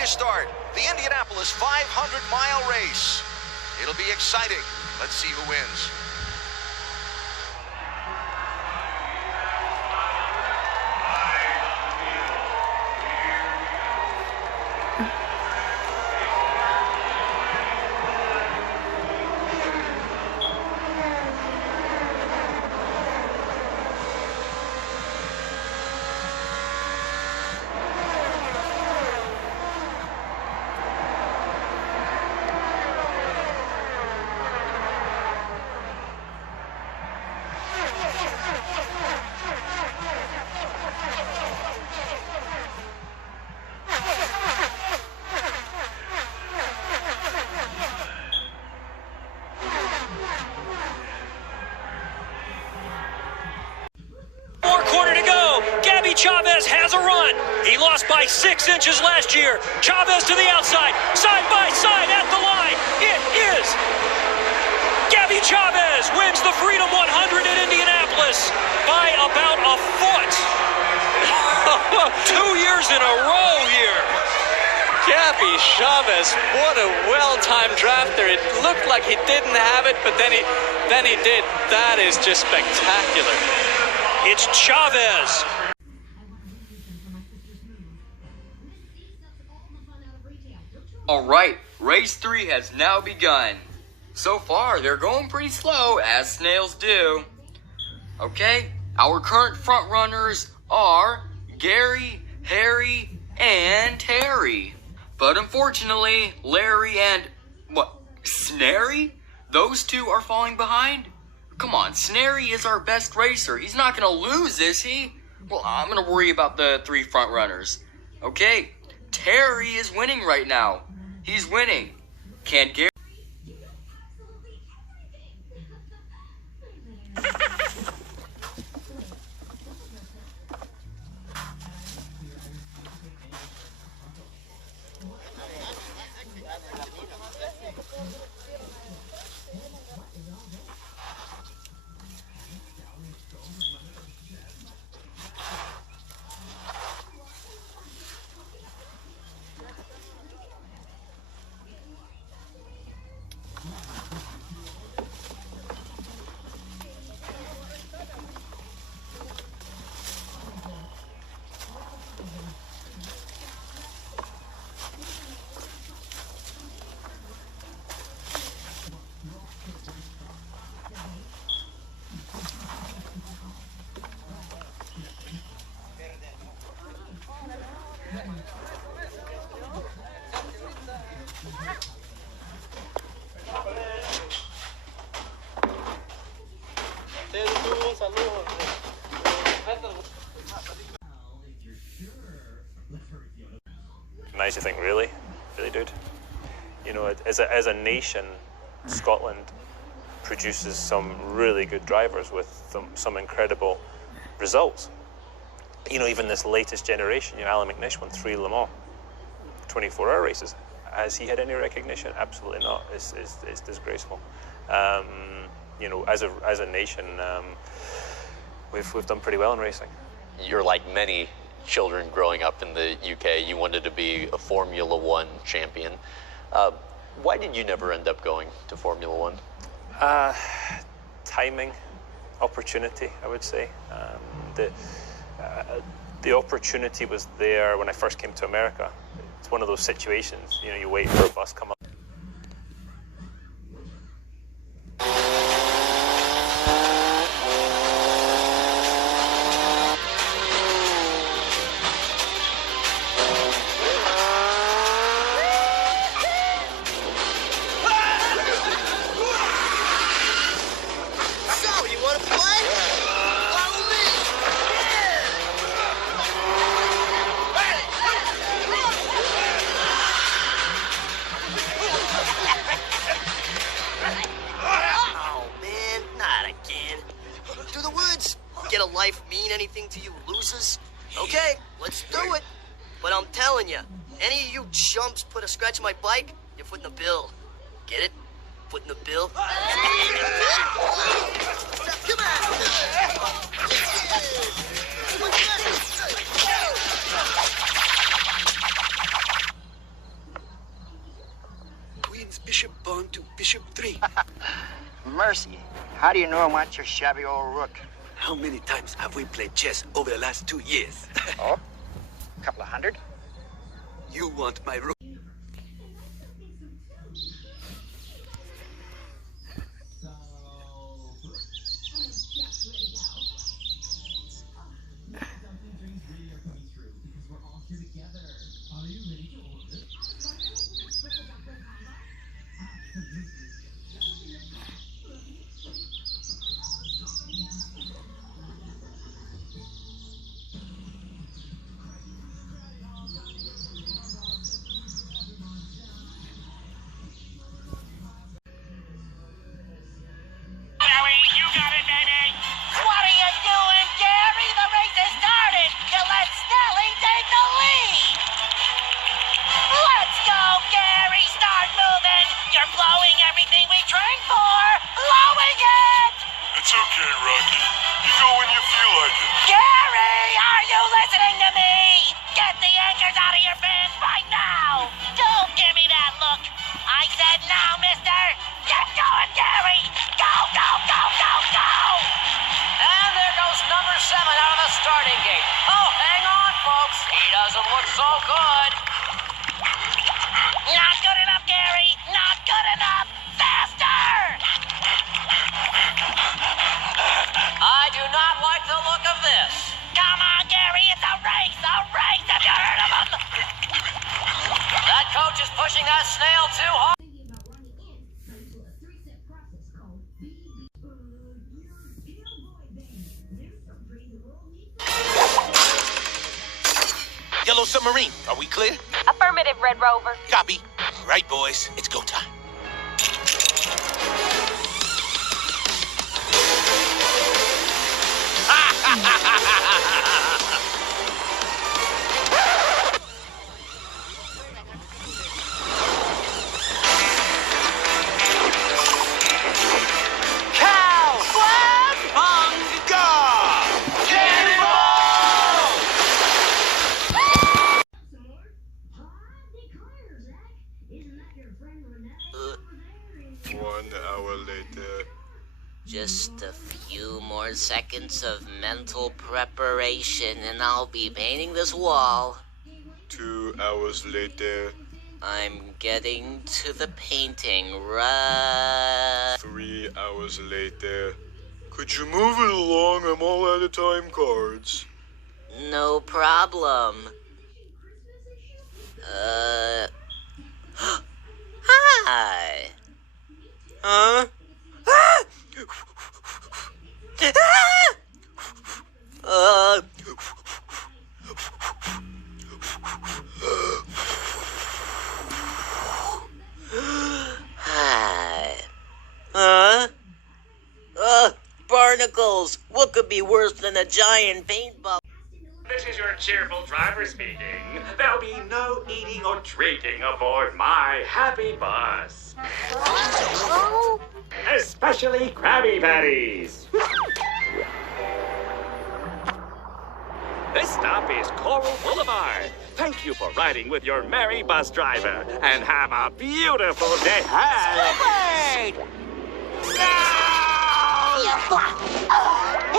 to start the Indianapolis 500-mile race. It'll be exciting. Let's see who wins. Chavez has a run. He lost by 6 inches last year. Chavez to the outside, side by side at the line. It is Gabby Chavez wins the Freedom 100 in Indianapolis by about a foot. 2 years in a row here. Gabby Chavez, what a well-timed drafter. It looked like he didn't have it, but then he did. That is just spectacular. It's Chavez. All right, race 3 has now begun. So far, they're going pretty slow, as snails do. Okay, our current front runners are Gary, Harry, and Terry. But unfortunately, Larry and, Snary? Those two are falling behind? Come on, Snary is our best racer. He's not gonna lose, is he? Well, I'm gonna worry about the 3 front runners. Okay, Terry is winning right now. He's winning. Can't Gary? Nice, you think, really, dude? You know, as a nation, Scotland produces some really good drivers with some incredible results. You know, even this latest generation, Alan McNish won 3 Le Mans, 24-hour races. Has he had any recognition? Absolutely not. It's disgraceful. You know, as a nation, we've done pretty well in racing. You're like many children growing up in the UK. You wanted to be a Formula One champion. Why did you never end up going to Formula One? Timing, opportunity, I would say. The opportunity was there when I first came to America. It's one of those situations, you know, you wait for a bus come up. Get a life mean anything to you losers? Okay, let's do it. But I'm telling you, any of you chumps put a scratch on my bike, you're footing the bill. Get it? Footing the bill? Come on. to Bishop 3. Mercy. How do you know I'm not your shabby old rook? How many times have we played chess over the last 2 years? Oh? A couple of hundred? You want my rook? It's okay, Rocky. You go when you feel like it. Gary, are you listening to me? Get the anchors out of your pants right now. Don't give me that look. I said now, mister. Get going, Gary. Go, go, go, go, go. And there goes number 7 out of the starting gate. Oh, hang on, folks. He doesn't look so good. Not good enough, Gary. Not good enough. Faster! I do not like the look of this. Come on, Gary. It's a race. A race. Have you heard of them? That coach is pushing that snail too hard. Yellow Submarine, are we clear? Affirmative, Red Rover. Copy. Right, boys, it's go time. Just a few more seconds of mental preparation and I'll be painting this wall. 2 hours later. I'm getting to the painting, right? 3 hours later. Could you move it along? I'm all out of time cards. No problem. Hi. Huh? Barnacles! What could be worse than a giant paintball? This is your cheerful driver speaking. There'll be no eating or drinking aboard my happy bus. Especially Krabby Patties. This stop is Coral Boulevard. Thank you for riding with your merry bus driver. And have a beautiful day. Celebrate!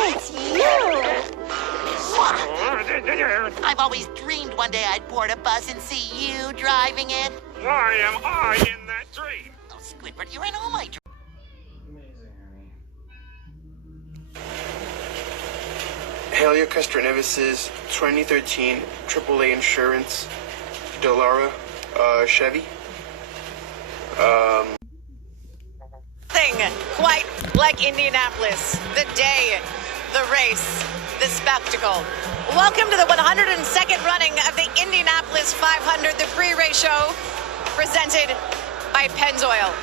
It's you! I've always dreamed one day I'd board a bus and see you driving it. Why am I in that dream? Oh, Squidward, you're in all my dreams. Helio Castroneves' 2013 AAA Insurance Delara Chevy. Nothing quite like Indianapolis. The day, the race, the spectacle. Welcome to the 102nd running of the Indianapolis 500, the pre-race show presented by Pennzoil.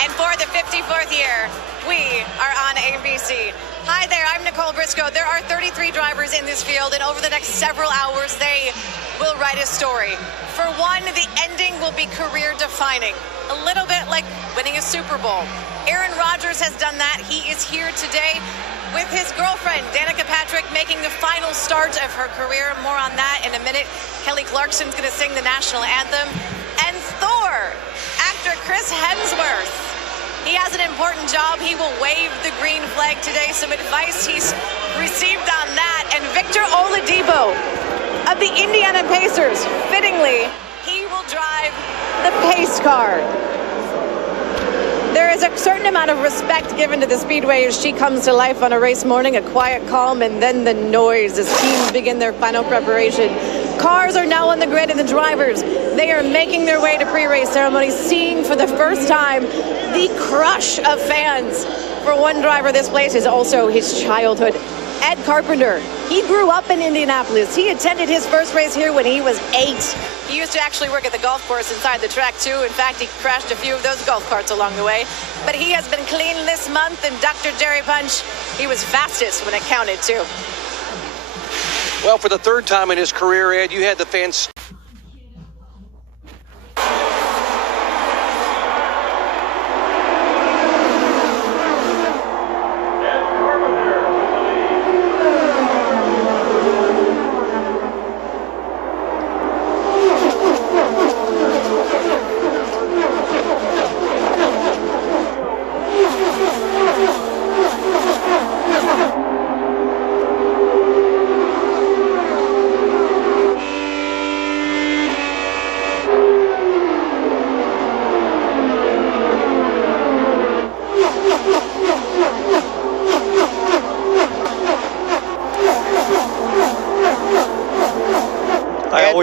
And for the 54th year, we are on ABC. Hi there, I'm Nicole Briscoe. There are 33 drivers in this field, and over the next several hours, they will write a story. For one, the ending will be career-defining, a little bit like winning a Super Bowl. Aaron Rodgers has done that. He is here today with his girlfriend, Danica Patrick, making the final start of her career. More on that in a minute. Kelly Clarkson's going to sing the national anthem. And Thor, Dr. Chris Hemsworth. He has an important job. He will wave the green flag today. Some advice he's received on that. And Victor Oladipo of the Indiana Pacers, fittingly, he will drive the pace car. There is a certain amount of respect given to the Speedway as she comes to life on a race morning, a quiet calm, and then the noise as teams begin their final preparation. Cars are now on the grid, and the drivers, they are making their way to pre-race ceremony, seeing for the first time the crush of fans. For one driver, this place is also his childhood. Ed Carpenter, he grew up in Indianapolis. He attended his first race here when he was 8. He used to actually work at the golf course inside the track, too. In fact, he crashed a few of those golf carts along the way. But he has been clean this month, and Dr. Jerry Punch, he was fastest when it counted, too. Well, for the third time in his career, Ed, you had the fans.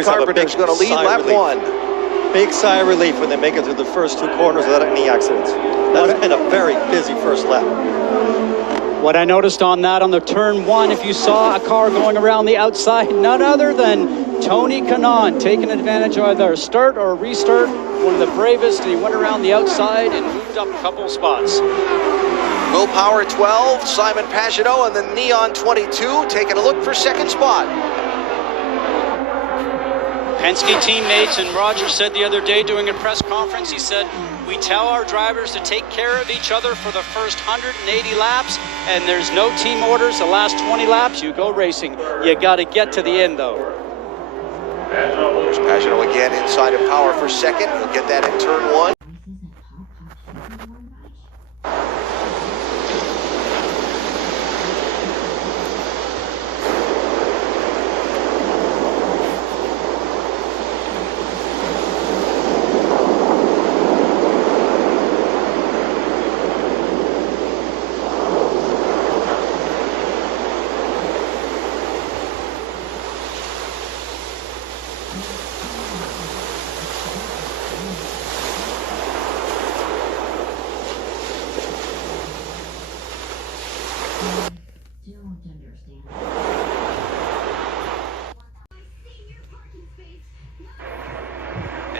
Carpenter's going to lead lap 1. Big sigh of relief when they make it through the first 2 corners without any accidents. That has been a very busy first lap. What I noticed on that on the turn 1, if you saw a car going around the outside, none other than Tony Kanaan taking advantage of either a start or a restart. One of the bravest, and he went around the outside and moved up a couple of spots. Will Power 12, Simon Pagenaud, and the Neon 22 taking a look for second spot. Penske teammates, and Roger said the other day doing a press conference, he said, we tell our drivers to take care of each other for the first 180 laps, and there's no team orders. The last 20 laps, you go racing. You got to get to the end, though. There's Pagenaud again inside of Power for second. He'll get that in turn 1.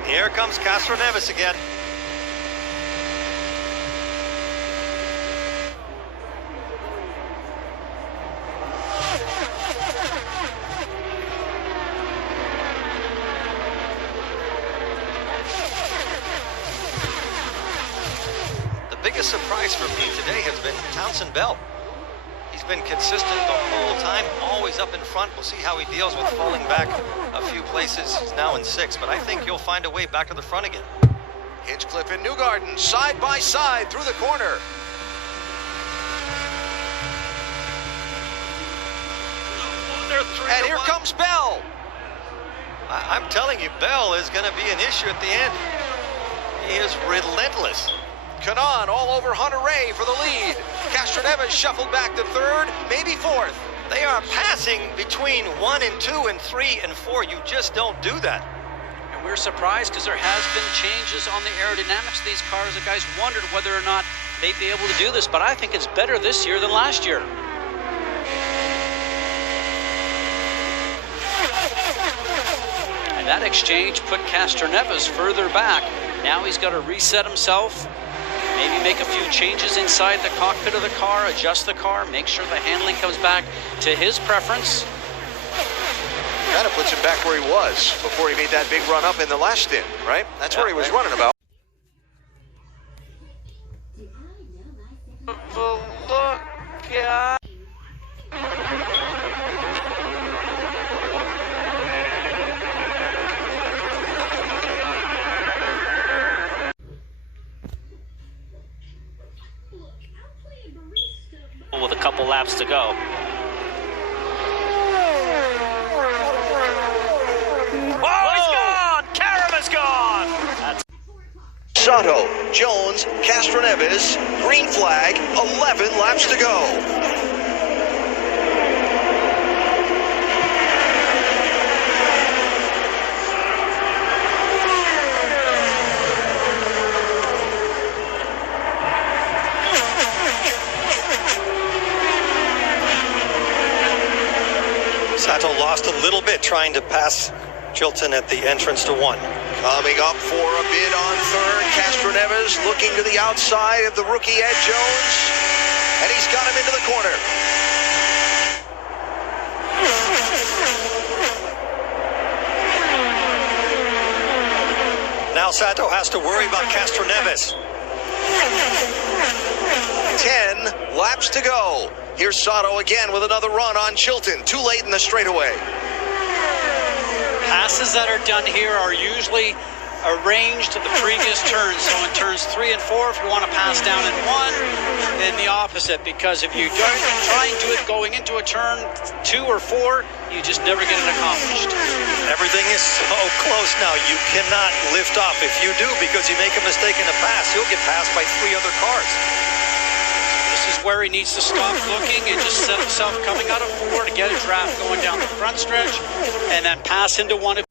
Here comes Castro Neves again. The biggest surprise for me today has been Townsend Bell. He's been consistent the whole time, always up in front. We'll see how he deals with falling back a few places. He's now in 6th, but I think he'll find a way back to the front again. Hinchcliffe and Newgarden side by side through the corner. And here comes Bell. I'm telling you, Bell is going to be an issue at the end. He is relentless. Kanaan all over Hunter-Reay for the lead. Castroneves shuffled back to 3rd, maybe 4th. They are passing between 1 and 2 and 3 and 4. You just don't do that. And we're surprised because there has been changes on the aerodynamics of these cars. The guys wondered whether or not they'd be able to do this, but I think it's better this year than last year. And that exchange put Castroneves further back. Now he's got to reset himself. Maybe make a few changes inside the cockpit of the car, adjust the car, make sure the handling comes back to his preference. Kind of puts him back where he was before he made that big run up in the last stint, right? That's where he was running about. Look, yeah. laps to go. Oh, he's gone! Karam is gone! Sato, Jones, Castroneves, green flag, 11 laps to go. Sato lost a little bit trying to pass Chilton at the entrance to 1. Coming up for a bid on third, Castroneves looking to the outside of the rookie Ed Jones, and he's got him into the corner. Now Sato has to worry about Castroneves. 10 laps to go. Here's Sato again with another run on Chilton. Too late in the straightaway. Passes that are done here are usually arranged to the previous turns. So in turns 3 and 4, if you want to pass down in 1, then the opposite. Because if you don't try and do it going into a turn 2 or 4, you just never get it accomplished. Everything is so close now. You cannot lift off. If you do, because you make a mistake in a pass, you'll get passed by 3 other cars. This is where he needs to stop looking and just set himself coming out of 4 to get a draft going down the front stretch and then pass into 1.